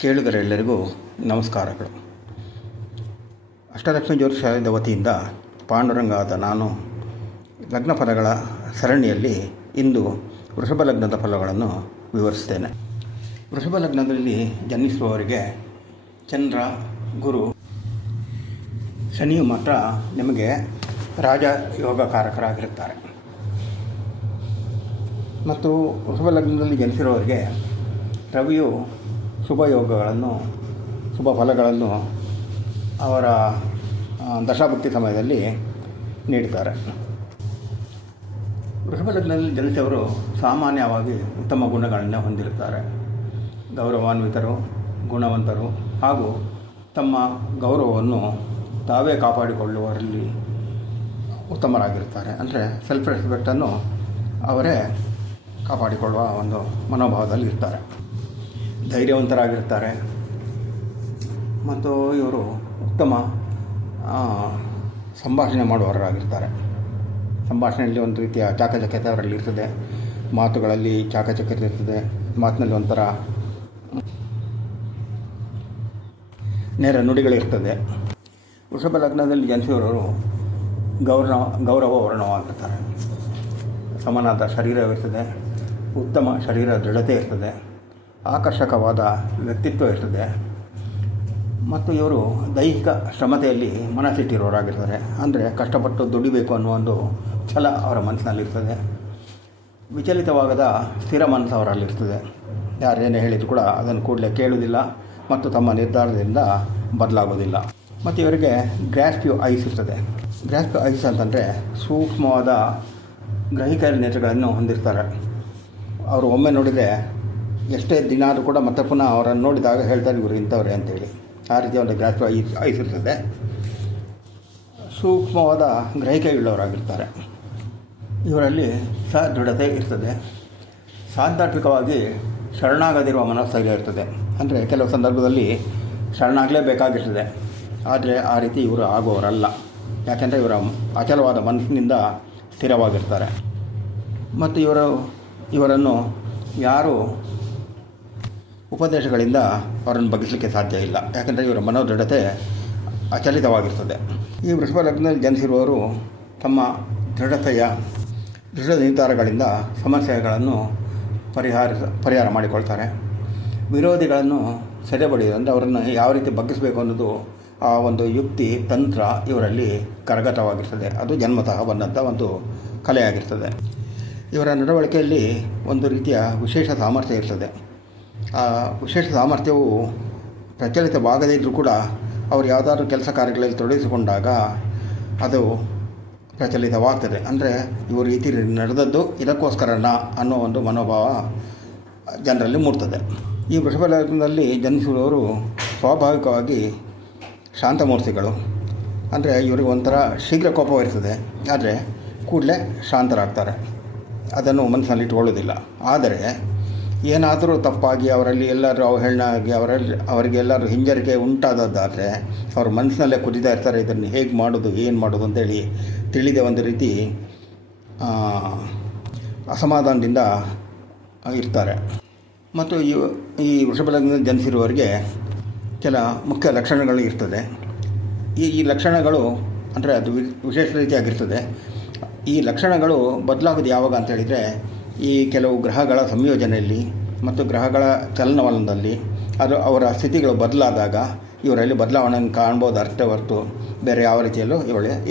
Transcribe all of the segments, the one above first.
ಕೇಳುಗರೆಲ್ಲರಿಗೂ ನಮಸ್ಕಾರಗಳು. ಅಷ್ಟಲಕ್ಷ್ಮಿ ಜ್ಯೋತಿಷಾಲಯದ ವತಿಯಿಂದ ಪಾಂಡುರಂಗಾದ ನಾನು ಲಗ್ನ ಫಲಗಳ ಸರಣಿಯಲ್ಲಿ ಇಂದು ವೃಷಭ ಲಗ್ನದ ಫಲಗಳನ್ನು ವಿವರಿಸ್ತೇನೆ. ವೃಷಭ ಲಗ್ನದಲ್ಲಿ ಜನ್ಮಿಸುವವರಿಗೆ ಚಂದ್ರ, ಗುರು, ಶನಿಯು ಮಾತ್ರ ನಿಮಗೆ ರಾಜಯೋಗಕಾರಕರಾಗಿರುತ್ತಾರೆ. ಮತ್ತು ವೃಷಭ ಲಗ್ನದಲ್ಲಿ ಜನಿಸಿರುವವರಿಗೆ ರವಿಯು ಶುಭ ಯೋಗಗಳನ್ನು, ಶುಭ ಫಲಗಳನ್ನು ಅವರ ದಶಾಭುಕ್ತಿ ಸಮಯದಲ್ಲಿ ನೀಡುತ್ತಾರೆ. ವೃಷಭ ಲಗ್ನದಲ್ಲಿ ಜನಿಸಿದವರು ಸಾಮಾನ್ಯವಾಗಿ ಉತ್ತಮ ಗುಣಗಳನ್ನು ಹೊಂದಿರುತ್ತಾರೆ. ಗೌರವಾನ್ವಿತರು, ಗುಣವಂತರು ಹಾಗೂ ತಮ್ಮ ಗೌರವವನ್ನು ತಾವೇ ಕಾಪಾಡಿಕೊಳ್ಳುವವರಲ್ಲಿ ಉತ್ತಮರಾಗಿರುತ್ತಾರೆ. ಅಂದರೆ ಸೆಲ್ಫ್ ರೆಸ್ಪೆಕ್ಟನ್ನು ಅವರೇ ಕಾಪಾಡಿಕೊಳ್ಳುವ ಒಂದು ಮನೋಭಾವದಲ್ಲಿ ಇರ್ತಾರೆ. ಧೈರ್ಯವಂತರಾಗಿರ್ತಾರೆ ಮತ್ತು ಇವರು ಉತ್ತಮ ಸಂಭಾಷಣೆ ಮಾಡುವವರಾಗಿರ್ತಾರೆ. ಸಂಭಾಷಣೆಯಲ್ಲಿ ಒಂದು ರೀತಿಯ ಚಾಕಚಕ್ಯತೆ ಅವರಲ್ಲಿ ಇರ್ತದೆ. ಮಾತುಗಳಲ್ಲಿ ಚಾಕಚಕ್ಯತೆ ಇರ್ತದೆ. ಮಾತಿನಲ್ಲಿ ಒಂಥರ ನೇರ ನುಡಿಗಳಿರ್ತದೆ. ವೃಷಭ ಲಗ್ನದಲ್ಲಿ ಜನಿಸಿದವರು ಗೌರವ ವರ್ಣವಾಗಿರ್ತಾರೆ. ಸಮನಾದ ಶರೀರವಿರ್ತದೆ. ಉತ್ತಮ ಶರೀರ ದೃಢತೆ ಇರ್ತದೆ. ಆಕರ್ಷಕವಾದ ವ್ಯಕ್ತಿತ್ವ ಇರ್ತದೆ. ಮತ್ತು ಇವರು ದೈಹಿಕ ಶ್ರಮತೆಯಲ್ಲಿ ಮನಸ್ಸಿಟ್ಟಿರೋರಾಗಿರ್ತಾರೆ. ಅಂದರೆ ಕಷ್ಟಪಟ್ಟು ದುಡಿಬೇಕು ಅನ್ನೋ ಒಂದು ಛಲ ಅವರ ಮನಸ್ಸಿನಲ್ಲಿರ್ತದೆ. ವಿಚಲಿತವಾಗದ ಸ್ಥಿರ ಮನಸ್ಸು ಅವರಲ್ಲಿರ್ತದೆ. ಯಾರೇನೇ ಹೇಳಿದರೂ ಕೂಡ ಅದನ್ನು ಕೂಡಲೇ ಕೇಳುವುದಿಲ್ಲ ಮತ್ತು ತಮ್ಮ ನಿರ್ಧಾರದಿಂದ ಬದಲಾಗೋದಿಲ್ಲ. ಮತ್ತು ಇವರಿಗೆ ಗ್ರಾಸ್ಪಿವ್ ಐಸ್ ಇರ್ತದೆ. ಗ್ರಾಸ್ಪಿವ್ ಐಸ್ ಅಂತಂದರೆ ಸೂಕ್ಷ್ಮವಾದ ಗ್ರಹಿಕೆ ನೇತ್ರಗಳನ್ನು ಹೊಂದಿರ್ತಾರೆ. ಅವರು ಒಮ್ಮೆ ನೋಡಿದರೆ ಎಷ್ಟೇ ದಿನ ಆದರೂ ಕೂಡ ಮತ್ತೆ ಪುನಃ ಅವರನ್ನು ನೋಡಿದಾಗ ಹೇಳ್ತಾರೆ ಇವರು ಇಂಥವ್ರೆ ಅಂತೇಳಿ. ಆ ರೀತಿಯ ಒಂದು ಗ್ರಾಸ್ಪಿವ್ ಐಸ್ ಇರ್ತದೆ. ಸೂಕ್ಷ್ಮವಾದ ಗ್ರಹಿಕೆಯುಳ್ಳವರಾಗಿರ್ತಾರೆ. ಇವರಲ್ಲಿ ಸದೃಢತೆ ಇರ್ತದೆ. ಸಾಂದರ್ಭಿಕವಾಗಿ ಶರಣಾಗದಿರುವ ಮನಸ್ಥೈರ್ಯ ಇರ್ತದೆ. ಅಂದರೆ ಕೆಲವು ಸಂದರ್ಭದಲ್ಲಿ ಶರಣಾಗಲೇಬೇಕಾಗಿರ್ತದೆ. ಆದರೆ ಆ ರೀತಿ ಇವರು ಆಗುವವರಲ್ಲ. ಯಾಕೆಂದರೆ ಇವರ ಅಚಲವಾದ ಮನಸ್ಸಿನಿಂದ ಸ್ಥಿರವಾಗಿರ್ತಾರೆ. ಮತ್ತು ಇವರನ್ನು ಯಾರು ಉಪದೇಶಗಳಿಂದ ಅವರನ್ನು ಬಗ್ಗಿಸಲಿಕ್ಕೆ ಸಾಧ್ಯ ಇಲ್ಲ. ಯಾಕೆಂದರೆ ಇವರ ಮನೋದೃಢತೆ ಅಚಲಿತವಾಗಿರ್ತದೆ. ಈ ವೃಷಭ ಲಗ್ನದಲ್ಲಿ ಜನಿಸಿರುವವರು ತಮ್ಮ ದೃಢ ನಿರ್ಧಾರಗಳಿಂದ ಸಮಸ್ಯೆಗಳನ್ನು ಪರಿಹಾರ ಮಾಡಿಕೊಳ್ತಾರೆ. ವಿರೋಧಿಗಳನ್ನು ಸೆರೆಬಡಿಯೋದು ಅಂದರೆ ಅವರನ್ನು ಯಾವ ರೀತಿ ಬಗ್ಗಿಸಬೇಕು ಅನ್ನೋದು ಆ ಒಂದು ಯುಕ್ತಿ ತಂತ್ರ ಇವರಲ್ಲಿ ಕರಗತವಾಗಿರ್ತದೆ. ಅದು ಜನ್ಮತಃ ಬಂದಂಥ ಒಂದು ಕಲೆಯಾಗಿರ್ತದೆ. ಇವರ ನಡವಳಿಕೆಯಲ್ಲಿ ಒಂದು ರೀತಿಯ ವಿಶೇಷ ಸಾಮರ್ಥ್ಯ ಇರ್ತದೆ. ಆ ವಿಶೇಷ ಸಾಮರ್ಥ್ಯವು ಪ್ರಚಲಿತವಾಗದೇ ಇದ್ದರೂ ಕೂಡ ಅವರು ಯಾವುದಾದ್ರೂ ಕೆಲಸ ಕಾರ್ಯಗಳಲ್ಲಿ ತೊಡಗಿಸಿಕೊಂಡಾಗ ಅದು ಪ್ರಚಲಿತವಾಗ್ತದೆ. ಅಂದರೆ ಇವರು ಈ ರೀತಿ ನಡೆದದ್ದು ಇದಕ್ಕೋಸ್ಕರನ ಅನ್ನೋ ಒಂದು ಮನೋಭಾವ ಜನರಲ್ಲಿ ಮೂಡ್ತದೆ. ಈ ವೃಷಭ ಲಗ್ನದಲ್ಲಿ ಜನಿಸಿರುವವರು ಸ್ವಾಭಾವಿಕವಾಗಿ ಶಾಂತಮೂರ್ತಿಗಳು. ಅಂದರೆ ಇವರಿಗೆ ಒಂಥರ ಶೀಘ್ರ ಕೋಪವಿರ್ತದೆ. ಆದರೆ ಕೂಡಲೇ ಶಾಂತರಾಗ್ತಾರೆ. ಅದನ್ನು ಮನಸ್ಸಿನಲ್ಲಿ ಇಟ್ಕೊಳ್ಳೋದಿಲ್ಲ. ಆದರೆ ಏನಾದರೂ ತಪ್ಪಾಗಿ ಅವರಲ್ಲಿ ಎಲ್ಲರೂ ಅವಹೇಳನ ಆಗಿ ಅವರಿಗೆಲ್ಲರೂ ಹಿಂಜರಿಕೆ ಉಂಟಾದದ್ದಾದರೆ ಅವ್ರ ಮನಸ್ಸಿನಲ್ಲೇ ಕುದಿತಾ ಇರ್ತಾರೆ. ಇದನ್ನು ಹೇಗೆ ಮಾಡೋದು, ಏನು ಮಾಡೋದು ಅಂತೇಳಿ ತಿಳಿದೇ ಒಂದು ರೀತಿ ಅಸಮಾಧಾನದಿಂದ ಇರ್ತಾರೆ. ಮತ್ತು ಈ ವೃಷಭ ಲಗ್ನದಲ್ಲಿ ಜನಿಸಿರುವವರಿಗೆ ಕೆಲ ಮುಖ್ಯ ಲಕ್ಷಣಗಳು ಇರ್ತದೆ. ಈ ಲಕ್ಷಣಗಳು ಅಂದರೆ ಅದು ವಿಶೇಷ ರೀತಿಯಾಗಿರ್ತದೆ. ಈ ಲಕ್ಷಣಗಳು ಬದಲಾಗೋದು ಯಾವಾಗ ಅಂತೇಳಿದರೆ ಈ ಕೆಲವು ಗ್ರಹಗಳ ಸಂಯೋಜನೆಯಲ್ಲಿ ಮತ್ತು ಗ್ರಹಗಳ ಚಲನವಲನದಲ್ಲಿ ಅದು ಅವರ ಸ್ಥಿತಿಗಳು ಬದಲಾದಾಗ ಇವರಲ್ಲಿ ಬದಲಾವಣೆಯನ್ನು ಕಾಣ್ಬೋದು ಅಷ್ಟೇ ಹೊರತು ಬೇರೆ ಯಾವ ರೀತಿಯಲ್ಲೂ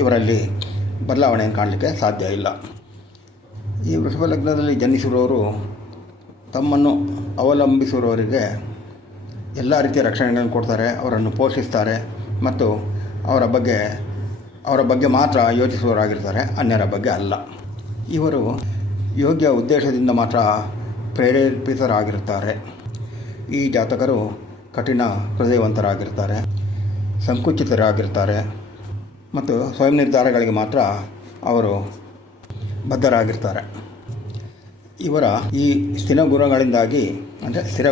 ಇವರಲ್ಲಿ ಬದಲಾವಣೆಯನ್ನು ಕಾಣಲಿಕ್ಕೆ ಸಾಧ್ಯ ಇಲ್ಲ. ಈ ವೃಷಭ ಲಗ್ನದಲ್ಲಿ ಜನಿಸಿರುವವರು ತಮ್ಮನ್ನು ಅವಲಂಬಿಸಿರುವವರಿಗೆ ಎಲ್ಲ ರೀತಿಯ ರಕ್ಷಣೆಗಳನ್ನು ಕೊಡ್ತಾರೆ. ಅವರನ್ನು ಪೋಷಿಸ್ತಾರೆ ಮತ್ತು ಅವರ ಬಗ್ಗೆ ಮಾತ್ರ ಯೋಚಿಸುವವರಾಗಿರ್ತಾರೆ, ಅನ್ಯರ ಬಗ್ಗೆ ಅಲ್ಲ. ಇವರು ಯೋಗ್ಯ ಉದ್ದೇಶದಿಂದ ಮಾತ್ರ ಪ್ರೇರೇಪಿತರಾಗಿರ್ತಾರೆ. ಈ ಜಾತಕರು ಕಠಿಣ ಹೃದಯವಂತರಾಗಿರ್ತಾರೆ, ಸಂಕುಚಿತರಾಗಿರ್ತಾರೆ ಮತ್ತು ಸ್ವಯಂ ನಿರ್ಧಾರಗಳಿಗೆ ಮಾತ್ರ ಅವರು ಬದ್ಧರಾಗಿರ್ತಾರೆ. ಇವರ ಈ ಸ್ಥಿರ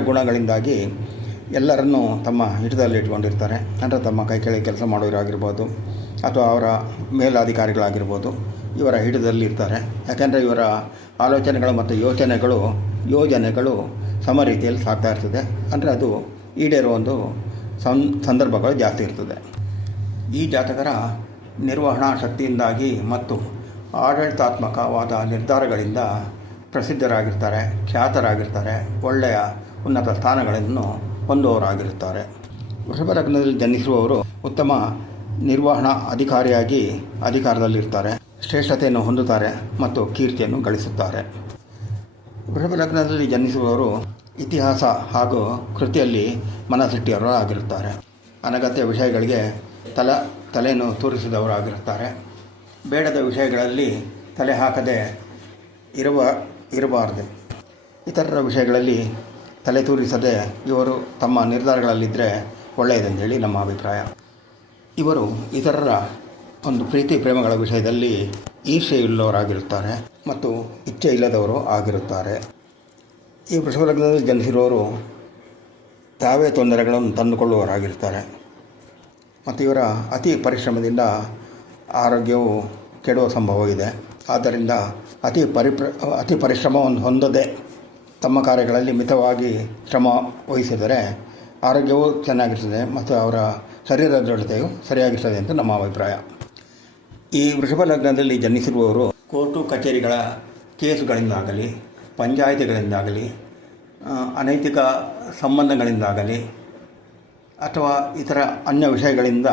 ಗುಣಗಳಿಂದಾಗಿ ಎಲ್ಲರನ್ನೂ ತಮ್ಮ ಹಿಡಿತದಲ್ಲಿ ಇಟ್ಕೊಂಡಿರ್ತಾರೆ. ಅಂದರೆ ತಮ್ಮ ಕೈ ಕೆಳಗೆ ಕೆಲಸ ಮಾಡೋರಾಗಿರ್ಬೋದು ಅಥವಾ ಅವರ ಮೇಲಾಧಿಕಾರಿಗಳಾಗಿರ್ಬೋದು ಇವರ ಹಿಡಿತದಲ್ಲಿ ಇರ್ತಾರೆ. ಯಾಕೆಂದರೆ ಇವರ ಆಲೋಚನೆಗಳು ಮತ್ತು ಯೋಜನೆಗಳು ಸಮ ರೀತಿಯಲ್ಲಿ ಸಾಗ್ತಾ ಇರ್ತದೆ. ಅಂದರೆ ಅದು ಈಡೇರುವ ಒಂದು ಸಂದರ್ಭಗಳು ಜಾಸ್ತಿ ಇರ್ತದೆ. ಈ ಜಾತಕರ ನಿರ್ವಹಣಾ ಶಕ್ತಿಯಿಂದಾಗಿ ಮತ್ತು ಆಡಳಿತಾತ್ಮಕವಾದ ನಿರ್ಧಾರಗಳಿಂದ ಪ್ರಸಿದ್ಧರಾಗಿರ್ತಾರೆ, ಖ್ಯಾತರಾಗಿರ್ತಾರೆ, ಒಳ್ಳೆಯ ಉನ್ನತ ಸ್ಥಾನಗಳನ್ನು ಹೊಂದುವವರಾಗಿರುತ್ತಾರೆ. ವೃಷಭ ಲಗ್ನದಲ್ಲಿ ಜನಿಸುವವರು ಉತ್ತಮ ನಿರ್ವಹಣಾ ಅಧಿಕಾರಿಯಾಗಿ ಅಧಿಕಾರದಲ್ಲಿರ್ತಾರೆ, ಶ್ರೇಷ್ಠತೆಯನ್ನು ಹೊಂದುತ್ತಾರೆ ಮತ್ತು ಕೀರ್ತಿಯನ್ನು ಗಳಿಸುತ್ತಾರೆ. ವೃಷಭ ಲಗ್ನದಲ್ಲಿ ಜನಿಸುವವರು ಇತಿಹಾಸ ಹಾಗೂ ಕೃತಿಯಲ್ಲಿ ಮನಸ್ಸಿಟ್ಟಿಯವರು ಆಗಿರುತ್ತಾರೆ. ಅನಗತ್ಯ ವಿಷಯಗಳಿಗೆ ತಲೆಯನ್ನು ತೂರಿಸಿದವರಾಗಿರುತ್ತಾರೆ. ಬೇಡದ ವಿಷಯಗಳಲ್ಲಿ ತಲೆ ಹಾಕದೆ ಇರಬಾರದು. ಇತರರ ವಿಷಯಗಳಲ್ಲಿ ತಲೆ ತೂರಿಸದೆ ಇವರು ತಮ್ಮ ನಿರ್ಧಾರಗಳಲ್ಲಿದ್ದರೆ ಒಳ್ಳೆಯದೆಂದೇಳಿ ನಮ್ಮ ಅಭಿಪ್ರಾಯ. ಇವರು ಇತರರ ಒಂದು ಪ್ರೀತಿ ಪ್ರೇಮಗಳ ವಿಷಯದಲ್ಲಿ ಈರ್ಷೆಯುಳ್ಳವರಾಗಿರುತ್ತಾರೆ ಮತ್ತು ಇಚ್ಛೆ ಇಲ್ಲದವರು ಆಗಿರುತ್ತಾರೆ. ಈ ವೃಷಭ ಲಗ್ನದಲ್ಲಿ ಜನಿಸಿರುವವರು ತಾವೇ ತೊಂದರೆಗಳನ್ನು ತಂದುಕೊಳ್ಳುವವರಾಗಿರ್ತಾರೆ ಮತ್ತು ಇವರ ಅತಿ ಪರಿಶ್ರಮದಿಂದ ಆರೋಗ್ಯವು ಕೆಡುವ ಸಂಭವವಿದೆ. ಆದ್ದರಿಂದ ಅತಿ ಪರಿಶ್ರಮವನ್ನು ಹೊಂದದೆ ತಮ್ಮ ಕಾರ್ಯಗಳಲ್ಲಿ ಮಿತವಾಗಿ ಶ್ರಮ ವಹಿಸಿದರೆ ಆರೋಗ್ಯವೂ ಚೆನ್ನಾಗಿರ್ತದೆ ಮತ್ತು ಅವರ ಶರೀರದ ದೃಢತೆಯು ಸರಿಯಾಗಿರ್ತದೆ ಅಂತ ನಮ್ಮ ಅಭಿಪ್ರಾಯ. ಈ ವೃಷಭ ಲಗ್ನದಲ್ಲಿ ಜನಿಸಿರುವವರು ಕೋರ್ಟು ಕಚೇರಿಗಳ ಕೇಸುಗಳಿಂದಾಗಲಿ, ಪಂಚಾಯಿತಿಗಳಿಂದಾಗಲಿ, ಅನೈತಿಕ ಸಂಬಂಧಗಳಿಂದಾಗಲಿ ಅಥವಾ ಇತರ ಅನ್ಯ ವಿಷಯಗಳಿಂದ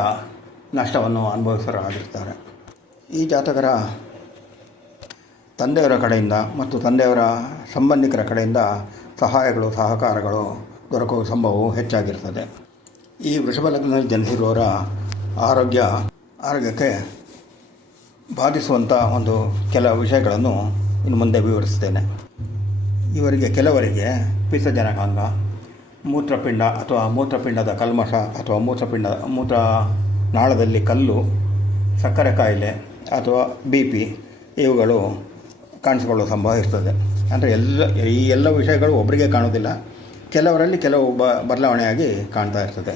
ನಷ್ಟವನ್ನು ಅನುಭವಿಸರಾಗಿರ್ತಾರೆ. ಈ ಜಾತಕರ ತಂದೆಯವರ ಕಡೆಯಿಂದ ಮತ್ತು ತಂದೆಯವರ ಸಂಬಂಧಿಕರ ಕಡೆಯಿಂದ ಸಹಾಯಗಳು, ಸಹಕಾರಗಳು ದೊರಕುವ ಸಂಭವವು ಹೆಚ್ಚಾಗಿರ್ತದೆ. ಈ ವೃಷಭ ಲಗ್ನದಲ್ಲಿ ಜನಿಸಿರುವವರ ಆರೋಗ್ಯಕ್ಕೆ ಬಾಧಿಸುವಂಥ ಒಂದು ಕೆಲವು ವಿಷಯಗಳನ್ನು ಇನ್ನು ಮುಂದೆ ವಿವರಿಸ್ತೇನೆ. ಕೆಲವರಿಗೆ ಪಿತ್ತಜನಕಾಂಗ, ಮೂತ್ರಪಿಂಡ ಅಥವಾ ಮೂತ್ರಪಿಂಡದ ಕಲ್ಮಶ ಅಥವಾ ಮೂತ್ರನಾಳದಲ್ಲಿ ಕಲ್ಲು, ಸಕ್ಕರೆ ಕಾಯಿಲೆ ಅಥವಾ BP ಇವುಗಳು ಕಾಣಿಸಿಕೊಳ್ಳುವ ಸಂಭವ ಇರ್ತದೆ. ಅಂದರೆ ಈ ಎಲ್ಲ ವಿಷಯಗಳು ಒಬ್ಬರಿಗೆ ಕಾಣೋದಿಲ್ಲ, ಕೆಲವರಲ್ಲಿ ಕೆಲವು ಬದಲಾವಣೆಯಾಗಿ ಕಾಣ್ತಾ ಇರ್ತದೆ.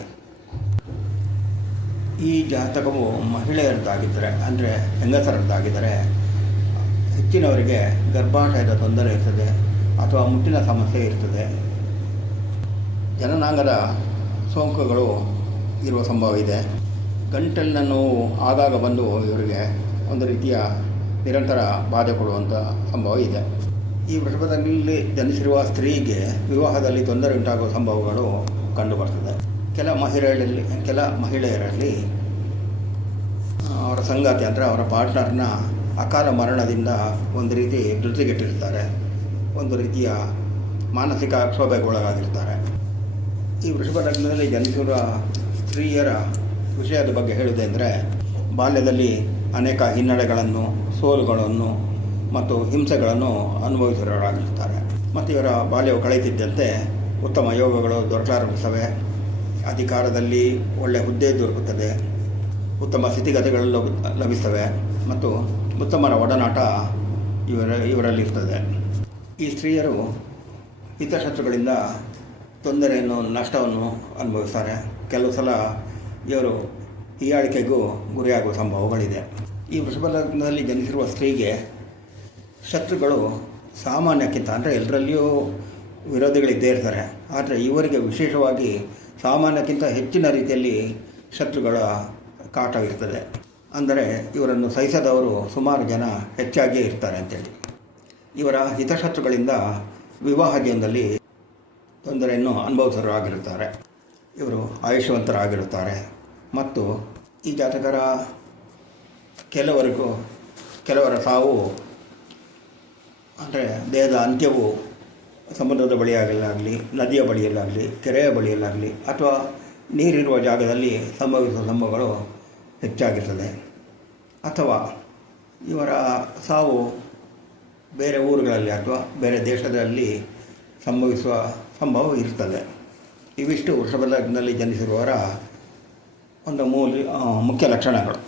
ಈ ಜಾತಕವು ಮಹಿಳೆಯರದ್ದಾಗಿದ್ದರೆ, ಅಂದರೆ ಹೆಂಗಸರದ್ದಾಗಿದ್ದರೆ ಹೆಚ್ಚಿನವರಿಗೆ ಗರ್ಭಾಶಯದ ತೊಂದರೆ ಇರ್ತದೆ ಅಥವಾ ಮುಟ್ಟಿನ ಸಮಸ್ಯೆ ಇರ್ತದೆ. ಜನನಾಂಗದ ಸೋಂಕುಗಳು ಇರುವ ಸಂಭವ ಇದೆ. ಗಂಟಲಿನ ನೋವು ಆಗಾಗ ಬಂದು ಇವರಿಗೆ ಒಂದು ರೀತಿಯ ನಿರಂತರ ಬಾಧೆ ಕೊಡುವಂಥ ಸಂಭವ ಇದೆ. ಈ ವೃಷಭದಲ್ಲಿ ಜನಿಸಿರುವ ಸ್ತ್ರೀಗೆ ವಿವಾಹದಲ್ಲಿ ತೊಂದರೆ ಉಂಟಾಗುವ ಸಂಭವಗಳು ಕಂಡುಬರ್ತದೆ. ಕೆಲ ಮಹಿಳೆಯರಲ್ಲಿ ಅವರ ಸಂಗಾತಿ ಅಂದರೆ ಅವರ ಪಾರ್ಟ್ನರ್ನ ಅಕಾಲ ಮರಣದಿಂದ ಒಂದು ರೀತಿ ಧೃತಿಗೆಟ್ಟಿರ್ತಾರೆ, ಒಂದು ರೀತಿಯ ಮಾನಸಿಕ ಕ್ಷೋಭೆಗೊಳಗಾಗಿರ್ತಾರೆ. ಈ ವೃಷಭ ಲಗ್ನದಲ್ಲಿ ಜನಿಸಿರುವ ಸ್ತ್ರೀಯರ ವಿಷಯದ ಬಗ್ಗೆ ಹೇಳುವುದೆಂದರೆ, ಬಾಲ್ಯದಲ್ಲಿ ಅನೇಕ ಹಿನ್ನಡೆಗಳನ್ನು, ಸೋಲುಗಳನ್ನು ಮತ್ತು ಹಿಂಸೆಗಳನ್ನು ಅನುಭವಿಸಿರೋರಾಗಿರ್ತಾರೆ. ಮತ್ತು ಇವರ ಬಾಲ್ಯವು ಕಳೆಯುತ್ತಿದ್ದಂತೆ ಉತ್ತಮ ಯೋಗಗಳು ದೊರಕಲಾರಂಭಿಸ್ತವೆ. ಅಧಿಕಾರದಲ್ಲಿ ಒಳ್ಳೆಯ ಹುದ್ದೆ ದೊರಕುತ್ತದೆ, ಉತ್ತಮ ಸ್ಥಿತಿಗತಿಗಳು ಲಭಿಸ್ತವೆ ಮತ್ತು ಉತ್ತಮರ ಒಡನಾಟ ಇವರಲ್ಲಿರ್ತದೆ. ಈ ಸ್ತ್ರೀಯರು ಹಿತಶತ್ರುಗಳಿಂದ ತೊಂದರೆಯನ್ನು, ನಷ್ಟವನ್ನು ಅನುಭವಿಸ್ತಾರೆ. ಕೆಲವು ಸಲ ಇವರು ಹೀಯಾಳಿಕೆಗೂ ಗುರಿಯಾಗುವ ಸಂಭವಗಳಿದೆ. ಈ ವೃಷಭ ಲಗ್ನದಲ್ಲಿ ಜನಿಸಿರುವ ಸ್ತ್ರೀಗೆ ಶತ್ರುಗಳು ಸಾಮಾನ್ಯಕ್ಕಿಂತ, ಅಂದರೆ ಎಲ್ಲರಲ್ಲಿಯೂ ವಿರೋಧಿಗಳಿದ್ದೇ ಇರ್ತಾರೆ, ಆದರೆ ಇವರಿಗೆ ವಿಶೇಷವಾಗಿ ಸಾಮಾನ್ಯಕ್ಕಿಂತ ಹೆಚ್ಚಿನ ರೀತಿಯಲ್ಲಿ ಶತ್ರುಗಳ ಕಾಟವಿರ್ತದೆ. ಅಂದರೆ ಇವರನ್ನು ಸಹಿಸದವರು ಸುಮಾರು ಜನ ಹೆಚ್ಚಾಗಿಯೇ ಇರ್ತಾರೆ ಅಂತೇಳಿ. ಇವರ ಹಿತಶತ್ರುಗಳಿಂದ ವಿವಾಹ ಜೀವನದಲ್ಲಿ ತೊಂದರೆಯನ್ನು ಅನುಭವಿಸೋರಾಗಿರುತ್ತಾರೆ. ಇವರು ಆಯುಷ್ಯವಂತರಾಗಿರುತ್ತಾರೆ ಮತ್ತು ಈ ಜಾತಕರ ಕೆಲವರ ಸಾವು, ಅಂದರೆ ದೇಹದ ಅಂತ್ಯವು ಸಮುದ್ರದ ಬಳಿಯಲ್ಲಾಗಲಿ, ನದಿಯ ಬಳಿಯಲ್ಲಾಗಲಿ, ಕೆರೆಯ ಬಳಿಯಲ್ಲಾಗಲಿ ಅಥವಾ ನೀರಿರುವ ಜಾಗದಲ್ಲಿ ಸಂಭವಿಸುವ ಸಂಭವಗಳು ಹೆಚ್ಚಾಗಿರ್ತದೆ. ಅಥವಾ ಇವರ ಸಾವು ಬೇರೆ ಊರುಗಳಲ್ಲಿ ಅಥವಾ ಬೇರೆ ದೇಶದಲ್ಲಿ ಸಂಭವಿಸುವ ಸಂಭವ ಇರ್ತದೆ. ಇವಿಷ್ಟು ವೃಷಭ ಲಗ್ನದಲ್ಲಿ ಜನಿಸಿರುವವರ ಒಂದು ಮುಖ್ಯ ಲಕ್ಷಣಗಳು.